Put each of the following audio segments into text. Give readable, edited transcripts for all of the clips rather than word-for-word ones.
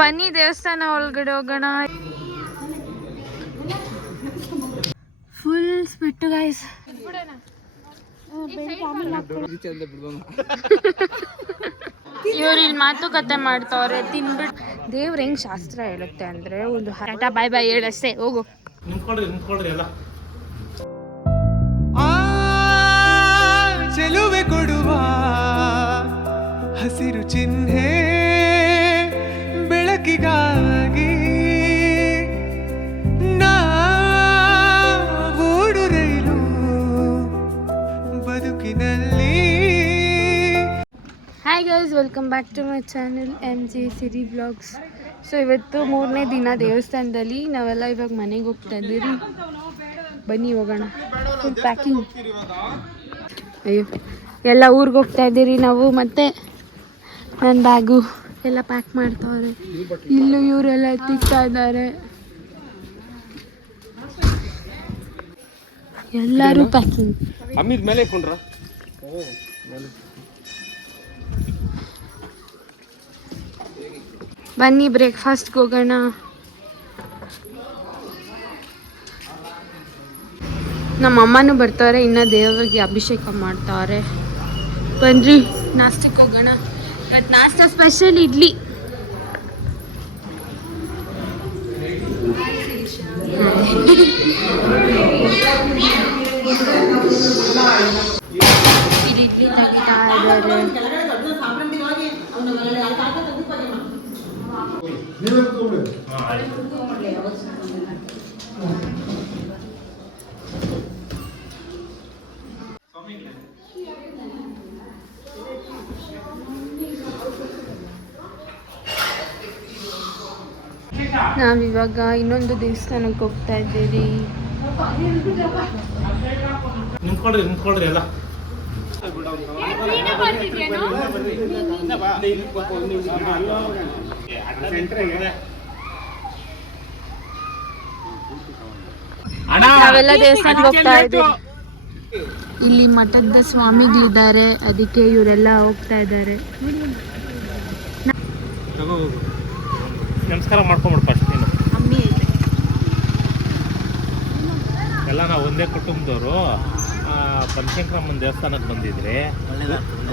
ಬನ್ನಿ ದೇವಸ್ಥಾನ ಒಳಗಡೆ ಹೋಗೋಣ. ಫುಲ್ ಸ್ಪಿಟ್ಟು ಗೈಸ್. ಇವ್ರು ಇಲ್ಲಿ ಮಾತುಕತೆ ಮಾಡ್ತಾವ್ರೆ ತಿನ್ಬಿಟ್ಟು. ದೇವ್ರ ಹೆಂಗ್ ಶಾಸ್ತ್ರ ಹೇಳುತ್ತೆ ಅಂದ್ರೆ ಒಂದು ಟಾಟಾ ಬಾಯ್ ಬಾಯ್ ಹೇಳಷ್ಟೇ ಹೋಗು. ಚೆಲುವೆ ಕೊಡುವ ಹಸಿರು ಚಿಹ್ನೆ ಬೆಳಕಿಗಾಗಿ ನಾವೂಡು ರೈಲು ಬದುಕಿನಲ್ಲಿ. Hi guys, welcome back to my channel MG Siri blogs. So ಇವತ್ತು 3ನೇ ದಿನ ದೇವಸ್ಥಾನದಲ್ಲಿ. ನಾವೆಲ್ಲ ಇವಾಗ ಮನೆಗೆ ಹೋಗ್ತಾ ಇದ್ದೀರಿ. ಬನ್ನಿ ಹೋಗೋಣ. Full packing. ಅಯ್ಯೋ, ಎಲ್ಲ ಊರಿಗೆ ಹೋಗ್ತಾ ಇದ್ದೀರಿ ನಾವು. ಮತ್ತೆ ನನ್ನ ಬ್ಯಾಗು ಎಲ್ಲ ಪ್ಯಾಕ್ ಮಾಡ್ತಾವ್ರೆ. ಇಲ್ಲೂ ಇವರೆಲ್ಲ ತಿಕ್ತಾ ಇದ್ದಾರೆ. ಎಲ್ಲರೂ ಪ್ಯಾಕಿಂಗ್. ಬನ್ನಿ ಬ್ರೇಕ್ಫಾಸ್ಟ್ಗೆ ಹೋಗೋಣ. ನಮ್ಮ ಅಮ್ಮನೂ ಬರ್ತಾರೆ. ಇನ್ನು ದೇವರಿಗೆ ಅಭಿಷೇಕ ಮಾಡ್ತಾರೆ. ಬನ್ರಿ ನಾಷ್ಟಕ್ಕೆ ಹೋಗೋಣ. ಇವತ್ತು ನಾಷ್ಟ ಸ್ಪೆಷಲ್ ಇಡ್ಲಿ. ಇಡ್ಲಿ ತೆಗಿತಾ ಇದ್ದಾರೆ. ನಾವಿವಾಗ ಇನ್ನೊಂದು ದೇವಸ್ಥಾನಕ್ಕೆ ಹೋಗ್ತಾ ಇದ್ದೀರಿ. ನಿಂತ್ಕೊಳ್ರಿ ಎಲ್ಲ. ನಾವೆಲ್ಲ ದೇವಸ್ಥಾನಕ್ಕೆ ಹೋಗ್ತಾ ಇದ್ದೀವಿ. ಇಲ್ಲಿ ಮಠದ ಸ್ವಾಮಿಗಳಿದ್ದಾರೆ, ಅದಕ್ಕೆ ಇವರೆಲ್ಲ ಹೋಗ್ತಾ ಇದ್ದಾರೆ. ನಮಸ್ಕಾರ ಮಾಡ್ಕೊಂಬಿಡು ಫಸ್ಟ್. ನೀನು ಅಮ್ಮಿ ಐತೆ ಎಲ್ಲ ನಾವು ಒಂದೇ ಕುಟುಂಬದವರು. ಬನಶಂಕರಮ್ಮನ ದೇವಸ್ಥಾನಕ್ಕೆ ಬಂದಿದ್ರಿ.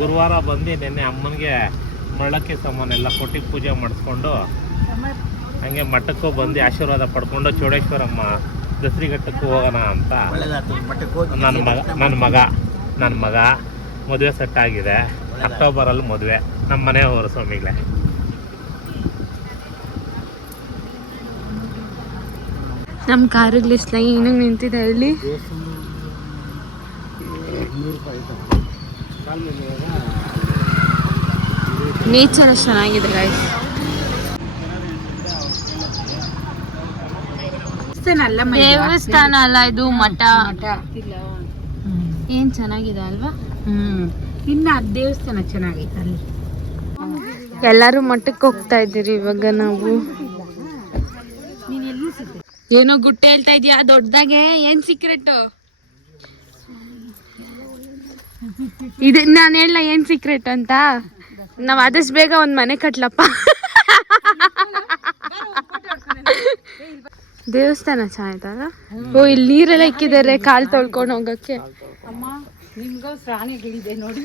ಗುರುವಾರ ಬಂದು ನಿನ್ನೆ ಅಮ್ಮನಿಗೆ ಮಳ್ಳಕ್ಕೆ ಸಾಮಾನೆಲ್ಲ ಕೊಟ್ಟು ಪೂಜೆ ಮಾಡಿಸ್ಕೊಂಡು ಹಂಗೆ ಮಠಕ್ಕೂ ಬಂದು ಆಶೀರ್ವಾದ ಪಡ್ಕೊಂಡು ಚೌಡೇಶ್ವರಮ್ಮ ದಸರಿಘಟ್ಟಕ್ಕೂ ಹೋಗೋಣ ಅಂತ. ನನ್ನ ಮಗ ಮದುವೆ ಸೆಟ್ ಆಗಿದೆ. ಅಕ್ಟೋಬರಲ್ಲಿ ಮದುವೆ. ನಮ್ಮ ಮನೆಯವರು ಸ್ವಾಮಿಗಳೇ. ನಮ್ಮ ಕಾರಲ್ಲಿ ಲೈನಾಗಿ ನಿಂತಿದೆ. ಇಲ್ಲಿ ನೇಚರ್ ಅಷ್ಟು ಚೆನ್ನಾಗಿದೆ ಗೈಸ್. ದೇವಸ್ಥಾನ ಅಲ್ಲ ಇದು, ಮಠ. ಏನ್ ಚೆನ್ನಾಗಿದೆ ಅಲ್ವಾ? ಇನ್ನ ದೇವಸ್ಥಾನ ಚೆನ್ನಾಗೈತೆ ಅಲ್ಲಿ. ಎಲ್ಲರೂ ಮಠಕ್ಕೆ ಹೋಗ್ತಾ ಇದ್ದೀರಿ ಇವಾಗ ನಾವು. ಏನೋ ಗುಟ್ಟೆ ಹೇಳ್ತಾ ಇದೀಯಾ ದೊಡ್ಡದಾಗೆ? ಏನ್ ಸೀಕ್ರೆಟ್ ಇದು? ನಾನು ಹೇಳ ಏನ್ ಸೀಕ್ರೆಟ್ ಅಂತ. ನಾವ್ ಆದಷ್ಟು ಬೇಗ ಒಂದ್ ಮನೆ ಕಟ್ಲಪ್ಪ. ದೇವಸ್ಥಾನ ಚೆನ್ನಾಯ್ತಲ್ಲ. ಓ, ಇಲ್ಲಿ ನೀರೆಲ್ಲ ಇಕ್ಕಿದ್ದಾರೆ ಕಾಲ್ ತೊಳ್ಕೊಂಡು ಹೋಗಕ್ಕೆ. ಅಮ್ಮ ನಿಮ್ಗೂ ಪ್ರಾಣಿಗಳಿದೆ ನೋಡಿ.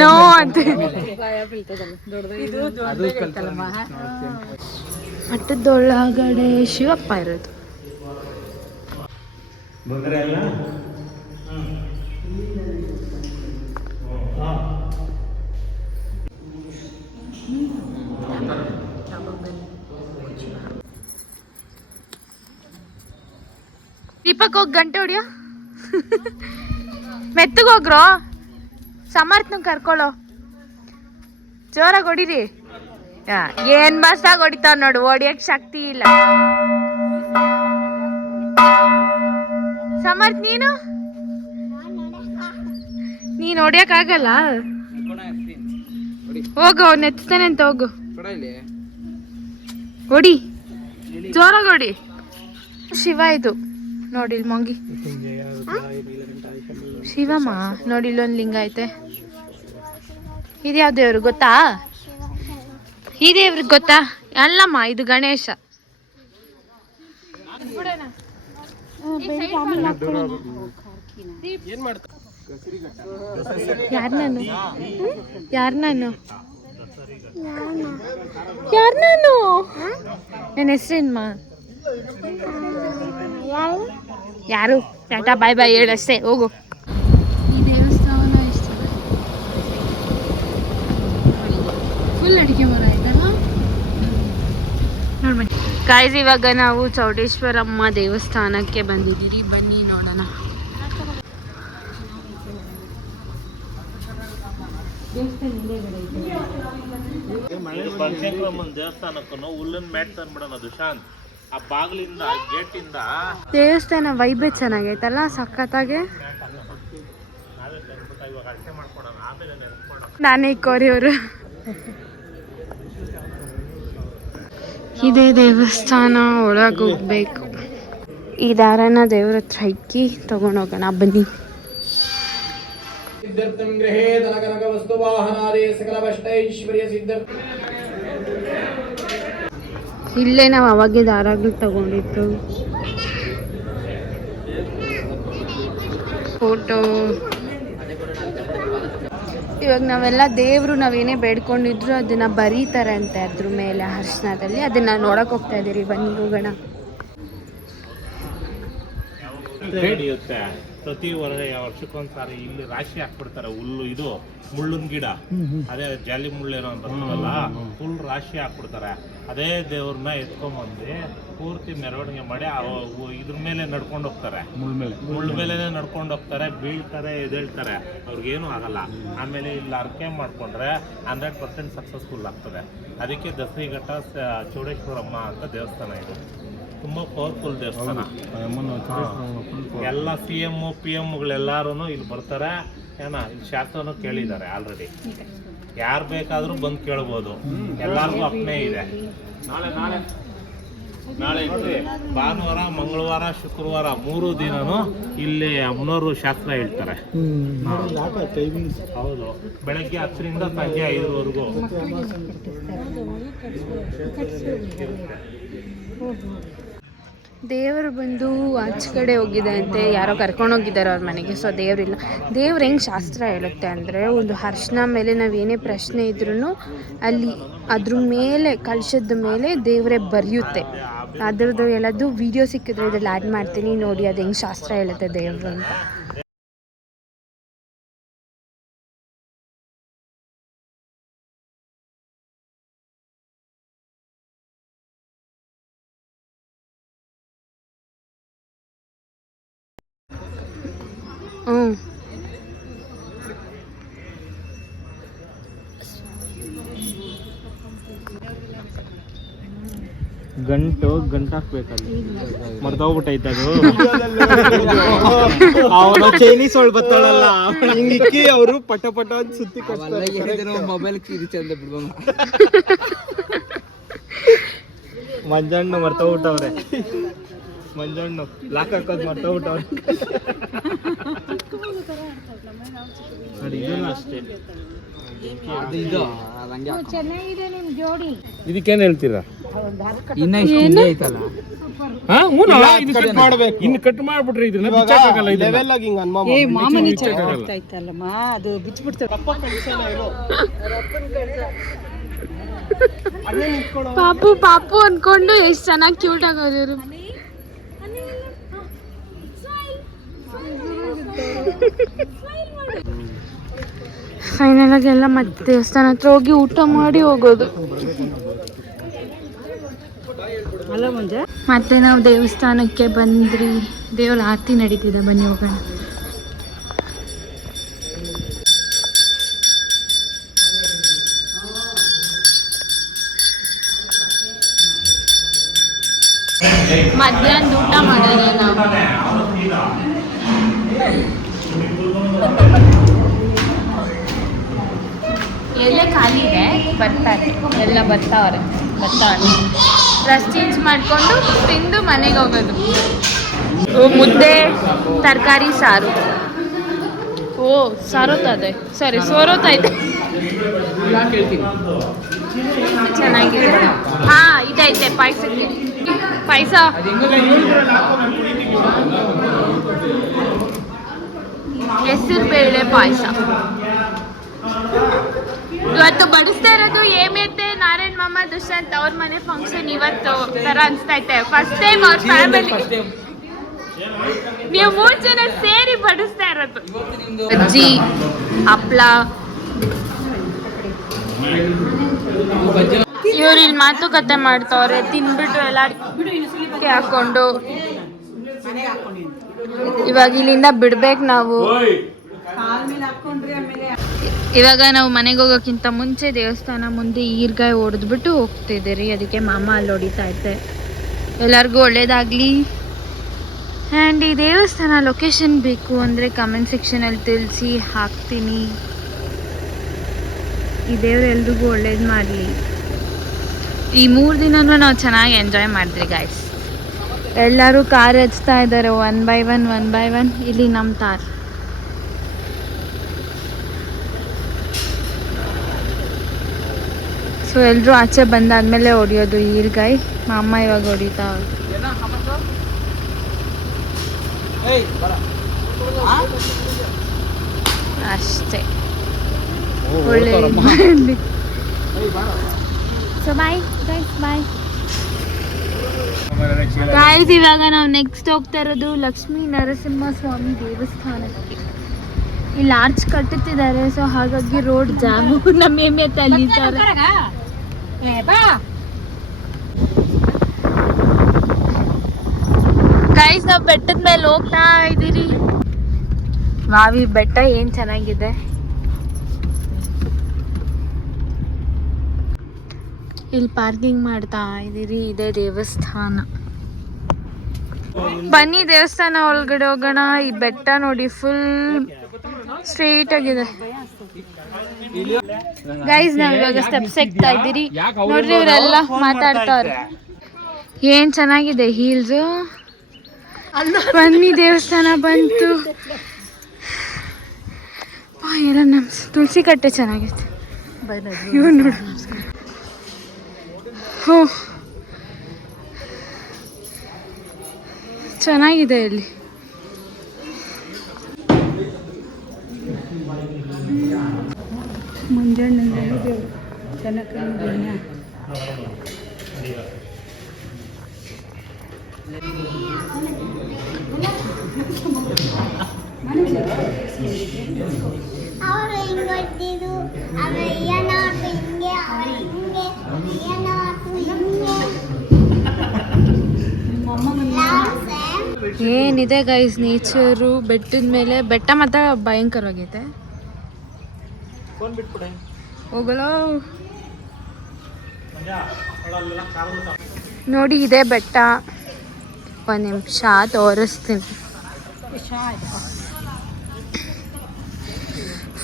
ನೋ ಅಂತ ಮಠದೊಳಗಡೆ ಶಿವಪ್ಪ ಇರೋದು. ದೀಪಕ್ ಹೋಗಿ ಗಂಟೆ ಹೊಡಿಯೋ. ಮೆತ್ತಗೆ ಹೋಗ್ರೋ. ಸಮರ್ಥನ ಕರ್ಕೊಳ್ಳೋ. ಜೋರಾಗಿ ಹೊಡಿರಿ. ಏನ್ ಮಸ್ತಾಗಿ ಹೊಡಿತಾವ ನೋಡು. ಹೊಡಿಯಕ್ ಶಕ್ತಿ ಇಲ್ಲ. ಸಮರ್ಥ ನೀನು ಹೊಡಿಯಕ್ ಆಗಲ್ಲ. ಹೋಗು, ಅವ್ನು ಎತ್ತಾನೆ ಅಂತ ಹೋಗು. ಹೊಡಿ, ಜೋರಾಗಿ ಹೊಡಿ. ಶಿವ ಇದು ನೋಡಿ ಇಲ್ಲಿ ಮಂಗಿ ಶಿವಮ್ಮ ನೋಡಿ ಇಲ್ಲೊಂದು ಲಿಂಗ ಐತೆ. ಇದು ಯಾವ ದೇವ್ರು ಗೊತ್ತಾ? ಈ ದೇವ್ರಿಗೆ ಗೊತ್ತಾ? ಅಲ್ಲಮ್ಮ ಇದು ಗಣೇಶ. ಯಾರ್ ನಾನು ನನ್ನ ಹೆಸರೇನ್ಮ? ಯಾರು? ಟಾಟಾ ಬಾಯ್ ಬಾಯ್ ಹೇಳಷ್ಟೇ, ಹೋಗು. ಈ ದೇವಸ್ಥಾನ ಎಷ್ಟು ಫುಲ್ ಅಡಿಕೆ ಮರ ಆಯ್ತಲ್ಲ ನೋಡಿ. ಗಾಯ್ಸ್ ಇವಾಗ ನಾವು ಚೌಡೇಶ್ವರಮ್ಮ ದೇವಸ್ಥಾನಕ್ಕೆ ಬಂದಿದ್ದೀರಿ, ಬನ್ನಿ ನೋಡೋಣ. ಬನಶಂಕರಮ್ಮನ ದೇವಸ್ಥಾನಕ್ಕೂ ಹುಲ್ಲನ್ ಮ್ಯಾಟ್ ತಂದ್ಬಿಡೋಣ ದುಶಾಂತ್. ಆ ಬಾಗಿಲಿಂದ ಗೇಟಿಂದ ದೇವಸ್ಥಾನ ವೈಬೇ ಚೆನ್ನಾಗೈತಲ್ಲ, ಸಖತ್ತಾಗೆ. ನಾನೇ ಕೋರಿಯವರು. ಇದೇ ದೇವಸ್ಥಾನ, ಒಳಗೆ ಹೋಗ್ಬೇಕು. ಈ ದಾರನ ದೇವ್ರ ಹತ್ರ ಇಕ್ಕಿ ತಗೊಂಡೋಗೋಣ, ಬನ್ನಿ. ಇಲ್ಲೇ ನಾವು ಅವಾಗೆ ದಾರಗಳು ತಗೊಂಡಿತ್ತು. ಫೋಟೋ. ಇವಾಗ ನಾವೆಲ್ಲ ದೇವರು ನಾವೇನೇ ಬೇಡ್ಕೊಂಡಿದ್ರು ಅದನ್ನ ಬರೀತಾರೆ ಅಂತೆ ಅದ್ರ ಮೇಲೆ ಅರ್ಶನದಲ್ಲಿ. ಅದನ್ನ ನೋಡಕ್ ಹೋಗ್ತಾ ಇದೀರಿ, ಬನ್ನಿ ಹೋಗೋಣ. ನಡೆಯುತ್ತೆ ಪ್ರತಿ ವರ್ಷಕ್ಕೊಂದ್ಸಾರಿ ಇಲ್ಲಿ ರಾಶಿ ಹಾಕ್ಬಿಡ್ತಾರೆ. ಹುಲ್ಲು ಇದು ಮುಳ್ಳಿನ ಗಿಡ, ಅದೇ ಜಾಲಿ ಮುಳ್ಳೇನೋ ಅಂತ ಬರ್ತದಲ್ಲ, ಫುಲ್ ರಾಶಿ ಹಾಕ್ಬಿಡ್ತಾರೆ. ಅದೇ ದೇವ್ರನ್ನ ಎತ್ಕೊಂಡ್ಬಂದು ಪೂರ್ತಿ ಮೆರವಣಿಗೆ ಮಾಡಿ ಇದ್ರ ಮೇಲೆ ನಡ್ಕೊಂಡು ಹೋಗ್ತಾರೆ. ಮುಳ್ಳ ಮೇಲೆ ನಡ್ಕೊಂಡು ಹೋಗ್ತಾರೆ, ಬೀಳ್ತಾರೆ, ಎದ್ದೇಳ್ತಾರೆ, ಅವ್ರಿಗೇನು ಆಗಲ್ಲ. ಆಮೇಲೆ ಇಲ್ಲಿ ಅರ್ಕೆ ಮಾಡ್ಕೊಂಡ್ರೆ 100% ಸಕ್ಸಸ್ಫುಲ್ ಆಗ್ತದೆ. ಅದಕ್ಕೆ ದಸರಿಘಟ್ಟ ಚೌಡೇಶ್ವರಮ್ಮ ಅಂತ ದೇವಸ್ಥಾನ ಇದು. ತುಂಬ ಪವರ್ಫುಲ್ ದೇವಸ್ಥಾನ. ಎಲ್ಲ CM PM ಇಲ್ಲಿ ಬರ್ತಾರೆ. ಏನ ಇಲ್ಲಿ ಶಾಸ್ತ್ರನೂ ಕೇಳಿದ್ದಾರೆ ಆಲ್ರೆಡಿ. ಯಾರು ಬೇಕಾದ್ರೂ ಬಂದು ಕೇಳ್ಬೋದು, ಎಲ್ಲರಿಗೂ ಅಪ್ನೆ ಇದೆ. ನಾಳೆ ಭಾನುವಾರ, ಮಂಗಳವಾರ, ಶುಕ್ರವಾರ 3 ದಿನನೂ ಇಲ್ಲಿ ಅಮ್ಮನವರು ಶಾಸ್ತ್ರ ಹೇಳ್ತಾರೆ. ಹೌದು, ಬೆಳಗ್ಗೆ 10ರಿಂದ ಸಂಜೆ 5ವರೆಗೂ. ದೇವರು ಬಂದು ಆಚೆ ಕಡೆ ಹೋಗಿದೆ ಅಂತೆ, ಯಾರೋ ಕರ್ಕೊಂಡು ಹೋಗಿದ್ದಾರೆ ಅವ್ರ ಮನೆಗೆ. ಸೊ ದೇವ್ರಿಲ್ಲ. ದೇವ್ರು ಹೆಂಗೆ ಶಾಸ್ತ್ರ ಹೇಳುತ್ತೆ ಅಂದರೆ, ಒಂದು ಅರ್ಶನ ಮೇಲೆ ನಾವೇನೇ ಪ್ರಶ್ನೆ ಇದ್ರೂ ಅಲ್ಲಿ ಅದ್ರ ಮೇಲೆ, ಕಲಶದ ಮೇಲೆ ದೇವರೇ ಬರೆಯುತ್ತೆ. ಅದ್ರದ್ದು ಎಲ್ಲದು ವಿಡಿಯೋ ಸಿಕ್ಕಿದ್ರೆ ಇದ್ರಲ್ಲಿ ಆ್ಯಡ್ ಮಾಡ್ತೀನಿ, ನೋಡಿ ಅದು ಹೆಂಗೆ ಶಾಸ್ತ್ರ ಹೇಳುತ್ತೆ ದೇವರು ಅಂತ. ಗಂಟಾಕ್ಬೇಕಲ್ಲಿ ಮರ್ತೋಗ್ಬಿಟ್ಟೈತೆ ಅದು. ಅವನು ಚೈನೀಸ್ ಒಳಗೆ ಬತ್ತಾಳಲ್ಲ, ಹಿಂಗಿಕ್ಕಿ ಅವರು ಪಟ ಪಟ ಅಂತ ಸುತ್ತಿ ಮೊಬೈಲ್ ಕಿರಿ ಚಂದ ಬಿಡ್ಬಮ್ಮ. ಮಂಜಣ್ಣು ಮರ್ತೋಗ್ಬಿಟ್ಟವ್ರೆ, ಮಂಜಣ್ಣು ಲಾಕ್ ಹಾಕೋದು ಮರ್ತೋಗ್ಬಿಟ್ಟವ್ರೆ. ನೋಡಿ ಇದನ್ನು ಅಷ್ಟೇ. ಇದಕ್ಕೇನು ಹೇಳ್ತೀರಾ? ಇನ್ನು ಕಟ್ ಮಾಡ್ಬಿಟ್ರೆ ಇದನ್ನ ಅದು ಬಿಚ್ಚಿಬಿಡ್ತೇವೆ. ಪಾಪು ಪಾಪು ಅನ್ಕೊಂಡು ಎಷ್ಟು ಚೆನ್ನಾಗಿ ಕ್ಯೂಟ್ ಆಗೋದ್ರು. ಫೈನಲ್ ಆಗಿ ಎಲ್ಲ ಮತ್ತೆ ದೇವಸ್ಥಾನ ಹತ್ರ ಹೋಗಿ ಊಟ ಮಾಡಿ ಹೋಗೋದು. ಮತ್ತೆ ನಾವು ದೇವಸ್ಥಾನಕ್ಕೆ ಬಂದ್ರಿ. ದೇವರ ಆರತಿ ನಡೀತಿದೆ, ಬನ್ನಿ ಹೋಗೋಣ. ಮಧ್ಯಾಹ್ನ ಊಟ ಮಾಡೋಣ ನಾವು. ಎಲ್ಲೇ ಖಾಲಿ ಇದೆ, ಬರ್ತಾರೆ ಎಲ್ಲ ಬರ್ತಾವ್ರೆ. ಡ್ರೆಸ್ ಚೇಂಜ್ ಮಾಡಿಕೊಂಡು ತಿಂದು ಮನೆಗೆ ಹೋಗೋದು. ಮುದ್ದೆ ತರಕಾರಿ ಸಾರು. ಓ ಸಾರೋತದೆ, ಸಾರಿ ಸೋರೋತೈತೆ. ಚೆನ್ನಾಗಿದೆ. ಹಾ ಇದೈತೆ ಪಾಯಸಕ್ಕೆ. ಪಾಯಸ ಹೆಸರು ಬೇಳೆ ಪಾಯಸ. ಇವತ್ತು ಬಡಿಸ್ತಾ ಇರೋದು ಏಮೈತೆ ನಾರಾಯಣ್ ಮಾಮ ದುಷ್ಯಂತ್ ಅವ್ರ ಮನೆ ಫಂಕ್ಷನ್ ಇವತ್ತು ತರ ಅನ್ಸ್ತೈತೆ. ಫಸ್ಟ್ ಟೈಮ್ ಅವ್ರ ಫ್ಯಾಮಿಲಿ ನೀವು 3 ಜನ ಸೇರಿ ಬಡಿಸ್ತಾ ಇರೋದು. ಅಜ್ಜಿ ಹಪ್ಳ. ಇವ್ರು ಇಲ್ಲಿ ಮಾತುಕತೆ ಮಾಡ್ತವ್ರೆ ತಿನ್ಬಿಟ್ಟು ಎಲ್ಲ ಹಾಕೊಂಡು. ಇವಾಗ ಇಲ್ಲಿಂದ ಬಿಡ್ಬೇಕು ನಾವು. ಇವಾಗ ನಾವು ಮನೆಗೆ ಹೋಗೋಕ್ಕಿಂತ ಮುಂಚೆ ದೇವಸ್ಥಾನ ಮುಂದೆ ಈರ್ಗಾಯಿ ಹೊಡೆದ್ಬಿಟ್ಟು ಹೋಗ್ತಿದ್ದೀರಿ. ಅದಕ್ಕೆ ಮಾಮ ಅಲ್ಲಿ ಹೊಡಿತಾ ಇದ್ದೆ. ಎಲ್ಲರಿಗೂ ಒಳ್ಳೇದಾಗಲಿ. ಆ್ಯಂಡ್ ಈ ದೇವಸ್ಥಾನ ಲೊಕೇಶನ್ ಬೇಕು ಅಂದರೆ ಕಮೆಂಟ್ ಸೆಕ್ಷನಲ್ಲಿ ತಿಳಿಸಿ, ಹಾಕ್ತೀನಿ. ಈ ದೇವ್ರು ಎಲ್ರಿಗೂ ಒಳ್ಳೇದು ಮಾಡಲಿ. ಈ 3 ದಿನನೂ ನಾವು ಚೆನ್ನಾಗಿ ಎಂಜಾಯ್ ಮಾಡಿದ್ರಿ ಗಾಯ್ಸ್. ಎಲ್ಲರೂ ಕಾರ್ ಹಚ್ತಾ ಇದ್ದಾರೆ ಒನ್ ಬೈ ಒನ್. ಇಲ್ಲಿ ನಮ್ಮ ತಾರ್. ಸೊ ಎಲ್ಲರೂ ಆಚೆ ಬಂದಾದ್ಮೇಲೆ ಹೊಡಿಯೋದು ಈರ್ಗಾಯಿ. ಮಾಮ ಇವಾಗ ಹೊಡಿತಾ ಅಷ್ಟೇ. ಒಳ್ಳೆ ಸೊ ಬಾಯ್ ಬಾಯ್ ಗಾಯ್ಸ್. ಇವಾಗ ನಾವು ನೆಕ್ಸ್ಟ್ ಹೋಗ್ತಾ ಇರೋದು ಲಕ್ಷ್ಮೀ ನರಸಿಂಹ ಸ್ವಾಮಿ ದೇವಸ್ಥಾನಕ್ಕೆ. ಇಲ್ಲಿ ಆರ್ಚ್ ಕಟ್ಟುತ್ತಿದ್ದಾರೆ, ಸೊ ಹಾಗಾಗಿ ರೋಡ್ ಜಾಮು. ನಮ್ಮ ಎಮ್ಮೆ ತಲ್ಲಿದ್ದಾರೆ. ಗೈಸ್ ನಾವು ಬೆಟ್ಟದ ಮೇಲೆ ಹೋಗ್ತಾ ಇದ್ದೀರಿ. ವಾವಿ ಬೆಟ್ಟ ಏನ್ ಚೆನ್ನಾಗಿದೆ. ಇಲ್ಲಿ ಪಾರ್ಕಿಂಗ್ ಮಾಡ್ತಾ ಇದ್ದೀರಿ. ಇದೇ ದೇವಸ್ಥಾನ. ಬನ್ನಿ ದೇವಸ್ಥಾನ ಒಳಗಡೆ ಹೋಗೋಣ. ಈ ಬೆಟ್ಟ ನೋಡಿ ಫುಲ್ ಸ್ಟ್ರೇಟ್ ಆಗಿದೆ. ಗೈಸ್ ನಾವ್ ಇವಾಗ ಸ್ಟೆಪ್ಸ್ ಎಕ್ತಾ ಇದ್ದೀರಿ. ನೋಡ್ರಿ ಇವರೆಲ್ಲ ಮಾತಾಡ್ತಾವ್ರೆ. ಏನ್ ಚೆನ್ನಾಗಿದೆ ಹೀಲ್ಸ್. ಬನ್ನಿ ದೇವಸ್ಥಾನ ಬಂತು. ಎಲ್ಲ ನಮ್ ತುಳಸಿ ಕಟ್ಟೆ ಚೆನ್ನಾಗೈತೆ. ಇವ್ ನೋಡು. ಹೋ ಚೆನ್ನಾಗಿದೆ ಇಲ್ಲಿ. ಅವರು ಹಿಂಗೊಡ್ತಿದ್ದು ಅವಯ್ಯನಾಟು ಹಿಂಗೆ ಅವ್ರ ಹಿಂಗೆ ಅಯ್ಯನಾಟು ಹಿಂಗೆ. ಏನಿದೆ ಗೈಸ್ ನೇಚರು ಬೆಟ್ಟದ ಮೇಲೆ. ಬೆಟ್ಟ ಮಾತ್ರ ಭಯಂಕರವಾಗೈತೆ. ಹೋಗಲ್ಲ ನೋಡಿ ಇದೇ ಬೆಟ್ಟ. ಒಂದು ನಿಮಿಷ ತೋರಿಸ್ತೀನಿ.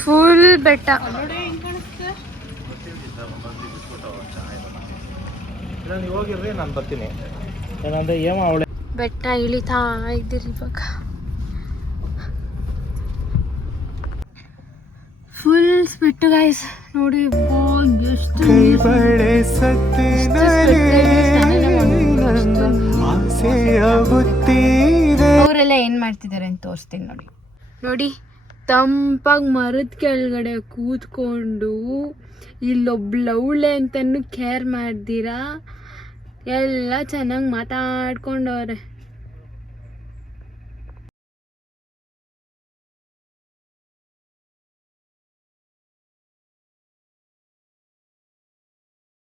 ಫುಲ್ ಬೆಟ್ಟ. ಹೋಗಿರ್ರಿ ನಾನು ಬರ್ತೀನಿ. ಏನಂದ್ರೆ ಏಮ ಅವಳೆ ಬೆಟ್ಟ ಇಳಿತಾ ಇದ್ದೀರಿ ಇವಾಗ. ಫುಲ್ ಸ್ಪಿಟ್ಟು ಗೈಸ್ ನೋಡಿ. ಎಷ್ಟು ಅವರೆಲ್ಲ ಏನ್ ಮಾಡ್ತಿದ್ದಾರೆ ಅಂತ ತೋರಿಸ್ತೀನಿ ನೋಡಿ. ನೋಡಿ ತಂಪಾಗಿ ಮರದ ಕೆಳಗಡೆ ಕೂತ್ಕೊಂಡು ಇಲ್ಲೊಬ್ಳವಳೆ ಅಂತನೂ ಕೇರ್ ಮಾಡ್ದಿರಾ ಎಲ್ಲ ಚೆನ್ನಾಗಿ ಮಾತಾಡ್ಕೊಂಡವ್ರೆ.